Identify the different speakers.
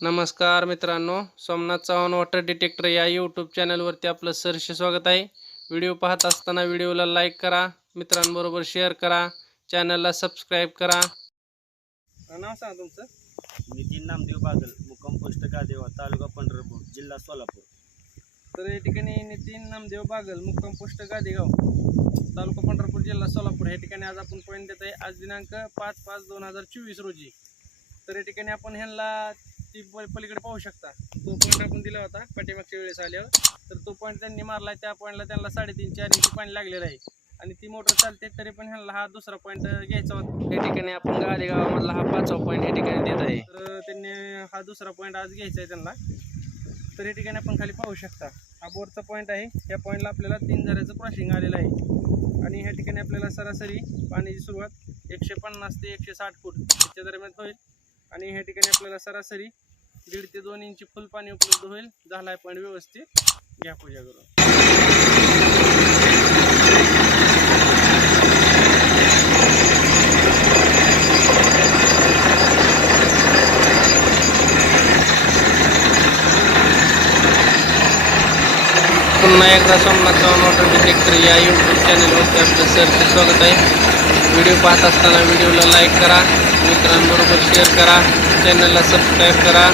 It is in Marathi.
Speaker 1: नमस्कार मित्रांनो सोमनाथ चव्हाण वॉटर डिटेक्टर या यूट्यूब चॅनलवरती आपलं सहर्ष स्वागत आहे. व्हिडिओ पाहत असताना व्हिडिओला लाईक करा मित्रांबरोबर शेअर करा चॅनलला सबस्क्राईब करा.
Speaker 2: नाव सांगा तुमचं. नितीन नामदेव बागल मुक्काम पोस्ट गादेवा तालुका पंढरपूर जिल्हा सोलापूर. तर या ठिकाणी नितीन नामदेव बागल मुक्काम पोस्ट गादेगाव तालुका पंढरपूर जिल्हा सोलापूर. या ठिकाणी आज आपण पॉईंट देत आहे. आज दिनांक पाच पाच दोन हजार चोवीस रोजी. तर या ठिकाणी आपण ह्यांना ती पलीकडे पाहू शकता. तो पॉईंट आपण दिला होता पाठीमागच्या वेळेस आल्यावर. तर तो पॉईंट त्यांनी मारला त्या पॉईंटला त्यांना साडेतीन चार इंची पाणी लागलेलं आहे. आणि ती मोटर चालते तरी पण ह्यांना हा दुसरा पॉईंट घ्यायचा होता. या ठिकाणी आपण गादेगावामधला हा पाचवा पॉईंट या ठिकाणी देत आहे. तर त्यांनी हा दुसरा पॉईंट आज घ्यायचा आहे त्यांना. तर या ठिकाणी आपण खाली पाहू शकता. हा बोरचा पॉईंट आहे. या पॉईंटला आपल्याला तीन झऱ्याचं क्रॉसिंग आलेलं आहे. आणि ह्या ठिकाणी आपल्याला सरासरी पाण्याची सुरुवात एकशे पन्नास ते एकशे साठ फूट याच्या दरम्यान होईल. आणि ह्या ठिकाणी आपल्याला सरासरी दीड ते दोन इंची फुल पाणी उपलब्ध होईल. झाला आहे व्यवस्थित. घ्या पूजा करून.
Speaker 1: पुन्हा एकदा सोमनाथ चव्हाण वॉटर डिटेक्टर या यूट्यूब चॅनलवरती आपलं सरचं स्वागत आहे. व्हिडिओ पाहत असताना व्हिडिओला लाईक करा. मित्रांबरोबर शेअर करा. चॅनलला सबस्क्राईब करा.